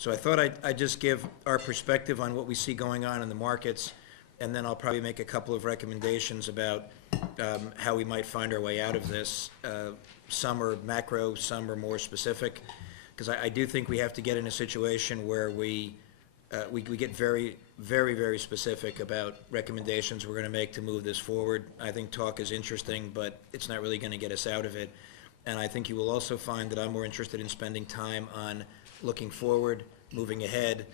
So I thought I'd just give our perspective on what we see going on in the markets, and then I'll probably make a couple of recommendations about how we might find our way out of this. Some are macro, some are more specific, because I do think we have to get in a situation where we get very, very, very specific about recommendations we're going to make to move this forward. I think talk is interesting, but it's not really going to get us out of it. And I think you will also find that I'm more interested in spending time on looking forward, moving ahead.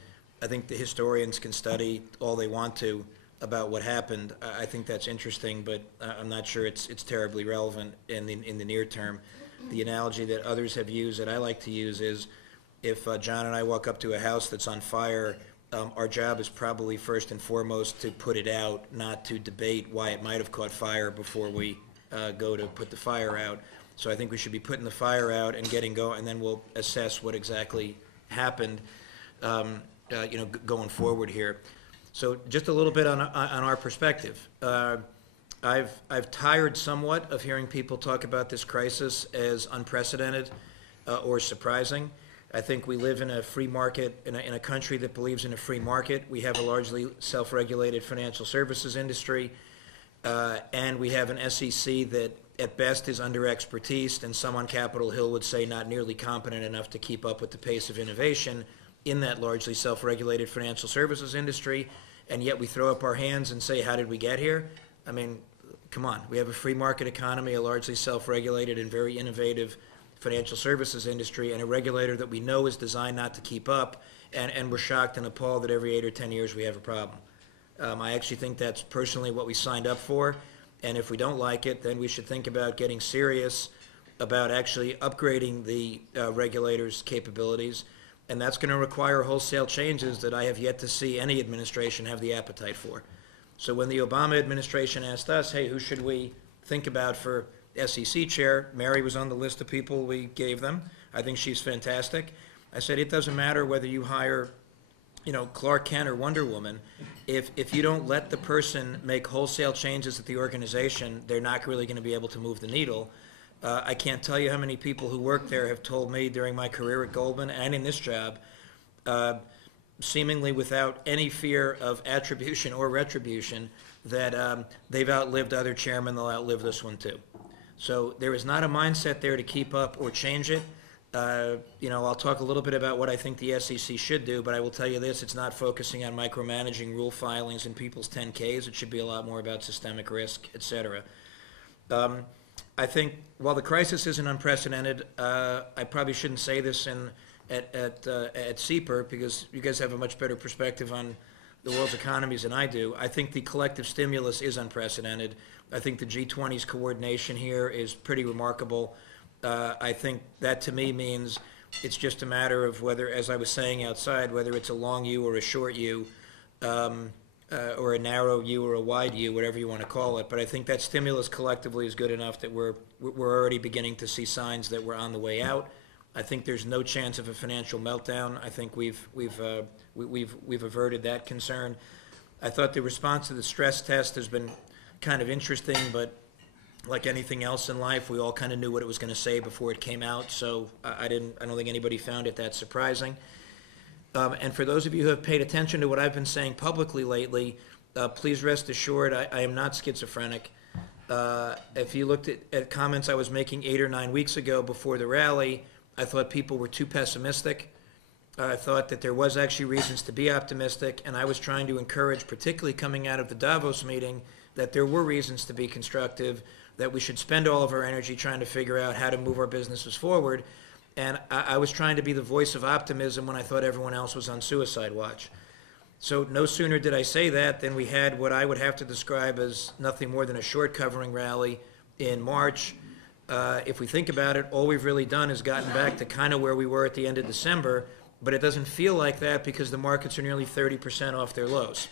I think the historians can study all they want to about what happened. I think that's interesting, but I'm not sure it's terribly relevant in the near term. The analogy that others have used that I like to use is if John and I walk up to a house that's on fire, our job is probably first and foremost to put it out, not to debate why it might have caught fire before we go to put the fire out. So I think we should be putting the fire out and getting going, and then we'll assess what exactly happened, going forward here. So just a little bit on our perspective. I've tired somewhat of hearing people talk about this crisis as unprecedented or surprising. I think we live in a free market, in a country that believes in a free market. We have a largely self-regulated financial services industry, and we have an SEC that at best is under expertised, and some on Capitol Hill would say not nearly competent enough to keep up with the pace of innovation in that largely self-regulated financial services industry, and yet we throw up our hands and say, how did we get here? I mean, come on. We have a free market economy, a largely self-regulated and very innovative financial services industry, and a regulator that we know is designed not to keep up, and we're shocked and appalled that every 8 or 10 years we have a problem. I actually think that's personally what we signed up for. And if we don't like it, then we should think about getting serious about actually upgrading the regulators' capabilities. And that's going to require wholesale changes that I have yet to see any administration have the appetite for. So when the Obama administration asked us, hey, who should we think about for SEC chair, Mary was on the list of people we gave them. I think she's fantastic. I said, it doesn't matter whether you hire Clark Kent or Wonder Woman, if you don't let the person make wholesale changes at the organization, they're not really going to be able to move the needle. I can't tell you how many people who work there have told me during my career at Goldman and in this job, seemingly without any fear of attribution or retribution, that they've outlived other chairmen, they'll outlive this one too. So there is not a mindset there to keep up or change it. I'll talk a little bit about what I think the SEC should do, but I will tell you this, it's not focusing on micromanaging rule filings in people's 10Ks. It should be a lot more about systemic risk, et cetera. I think while the crisis isn't unprecedented, I probably shouldn't say this at SIEPR because you guys have a much better perspective on the world's economies than I do. I think the collective stimulus is unprecedented. I think the G20's coordination here is pretty remarkable. I think that to me means it's just a matter of whether, as I was saying outside, whether it's a long U or a short U, or a narrow U or a wide U, whatever you want to call it. But I think that stimulus collectively is good enough that we're already beginning to see signs that we're on the way out. I think there's no chance of a financial meltdown. I think we've averted that concern. I thought the response to the stress test has been kind of interesting, but like anything else in life, we all kind of knew what it was going to say before it came out, so I don't think anybody found it that surprising. And for those of you who have paid attention to what I've been saying publicly lately, please rest assured I am not schizophrenic. If you looked at comments I was making 8 or 9 weeks ago before the rally, I thought people were too pessimistic. I thought that there was actually reasons to be optimistic, and I was trying to encourage, particularly coming out of the Davos meeting, that there were reasons to be constructive, that we should spend all of our energy trying to figure out how to move our businesses forward. And I was trying to be the voice of optimism when I thought everyone else was on suicide watch. So no sooner did I say that than we had what I would have to describe as nothing more than a short covering rally in March. If we think about it, all we've really done is gotten back to kind of where we were at the end of December, but it doesn't feel like that because the markets are nearly 30% off their lows.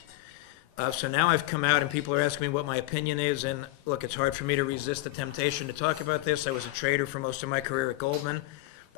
So now I've come out and people are asking me what my opinion is, and look, it's hard for me to resist the temptation to talk about this. I was a trader for most of my career at Goldman.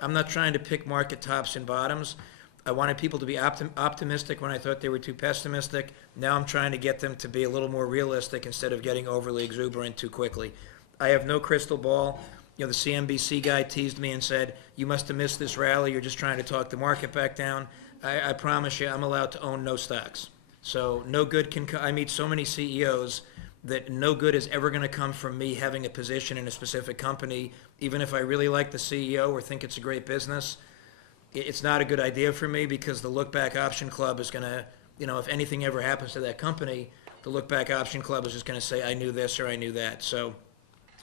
I'm not trying to pick market tops and bottoms. I wanted people to be optimistic when I thought they were too pessimistic. Now I'm trying to get them to be a little more realistic instead of getting overly exuberant too quickly. I have no crystal ball. the CNBC guy teased me and said, "You must have missed this rally. You're just trying to talk the market back down." I promise you, I'm allowed to own no stocks. So no good can I meet so many CEOs that no good is ever going to come from me having a position in a specific company, even if I really like the CEO or think it's a great business. It's not a good idea for me, because the Look Back Option Club is going to, if anything ever happens to that company, the Look Back Option Club is just going to say, I knew this or I knew that. So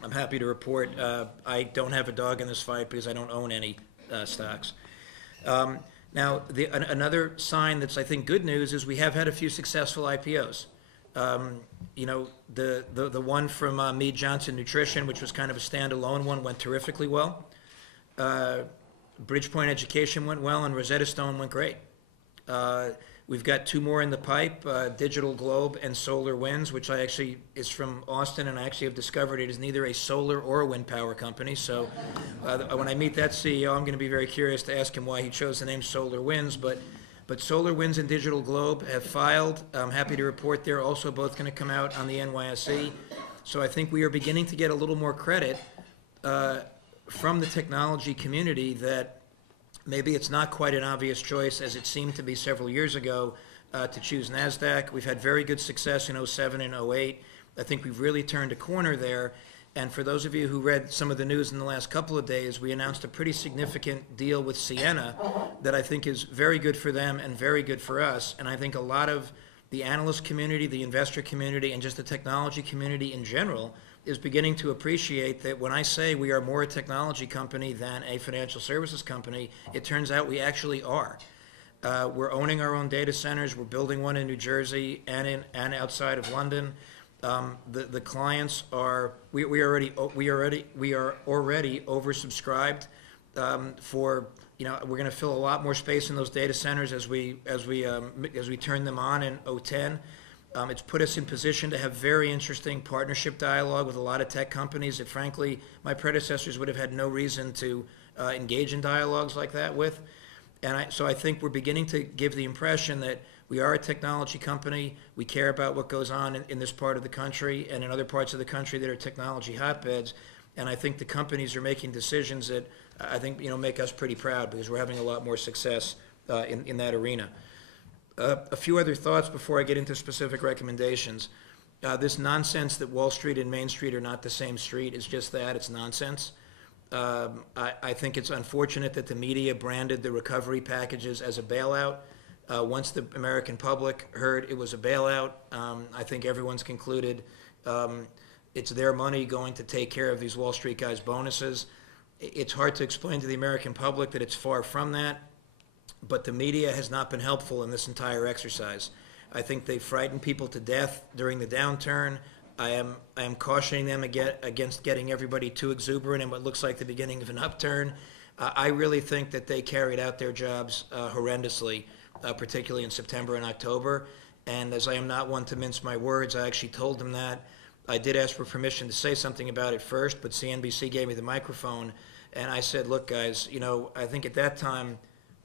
I'm happy to report I don't have a dog in this fight because I don't own any stocks. Now, another sign that's, I think, good news is we have had a few successful IPOs. The one from Mead Johnson Nutrition, which was kind of a standalone one, went terrifically well. Bridgepoint Education went well, and Rosetta Stone went great. We've got two more in the pipe, Digital Globe and Solar Winds, which is from Austin, and I actually have discovered it is neither a solar or a wind power company. So when I meet that CEO, I'm going to be very curious to ask him why he chose the name Solar Winds. But Solar Winds and Digital Globe have filed. I'm happy to report they're also both going to come out on the NYSE. So I think we are beginning to get a little more credit from the technology community that maybe it's not quite an obvious choice as it seemed to be several years ago to choose NASDAQ. We've had very good success in 07 and 08. I think we've really turned a corner there. And for those of you who read some of the news in the last couple of days, we announced a pretty significant deal with Sienna that I think is very good for them and very good for us. And I think a lot of the analyst community, the investor community, and just the technology community in general is beginning to appreciate that when I say we are more a technology company than a financial services company, it turns out we actually are. We're owning our own data centers. We're building one in New Jersey and outside of London. The clients are we are already oversubscribed for we're going to fill a lot more space in those data centers as we turn them on in 2010. It's put us in position to have very interesting partnership dialogue with a lot of tech companies that, frankly, my predecessors would have had no reason to engage in dialogues like that with. And so I think we're beginning to give the impression that we are a technology company. We care about what goes on in this part of the country and in other parts of the country that are technology hotbeds. And I think the companies are making decisions that I think make us pretty proud, because we're having a lot more success in that arena. A few other thoughts before I get into specific recommendations. This nonsense that Wall Street and Main Street are not the same street is just that. It's nonsense. I think it's unfortunate that the media branded the recovery packages as a bailout. Once the American public heard it was a bailout, I think everyone's concluded it's their money going to take care of these Wall Street guys' bonuses. It's hard to explain to the American public that it's far from that, but the media has not been helpful in this entire exercise. I think they frightened people to death during the downturn. I am cautioning them against getting everybody too exuberant in what looks like the beginning of an upturn. I really think that they carried out their jobs horrendously, particularly in September and October. And as I am not one to mince my words, I actually told them that. I did ask for permission to say something about it first, but CNBC gave me the microphone, and I said, look, guys, I think at that time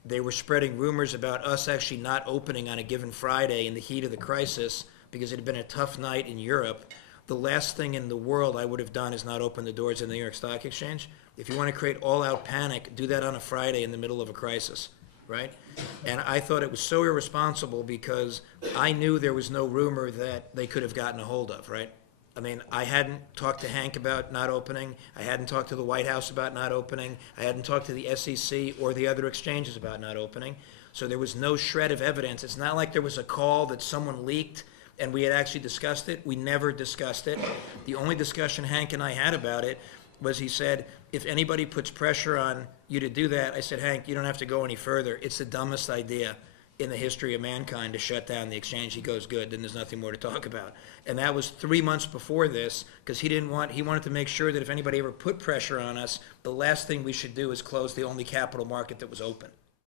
they were spreading rumors about us actually not opening on a given Friday in the heat of the crisis because it had been a tough night in Europe. The last thing in the world I would have done is not open the doors in the New York Stock Exchange. If you want to create all-out panic, do that on a Friday in the middle of a crisis, right? And I thought it was so irresponsible because I knew there was no rumor that they could have gotten a hold of, right? I mean, I hadn't talked to Hank about not opening. I hadn't talked to the White House about not opening. I hadn't talked to the SEC or the other exchanges about not opening. So there was no shred of evidence. It's not like there was a call that someone leaked and we had actually discussed it. We never discussed it. The only discussion Hank and I had about it was he said, if anybody puts pressure on you to do that, I said, Hank, you don't have to go any further. It's the dumbest idea in the history of mankind to shut down the exchange. He goes, good, then there's nothing more to talk about. And that was 3 months before this, because he wanted to make sure that if anybody ever put pressure on us, the last thing we should do is close the only capital market that was open.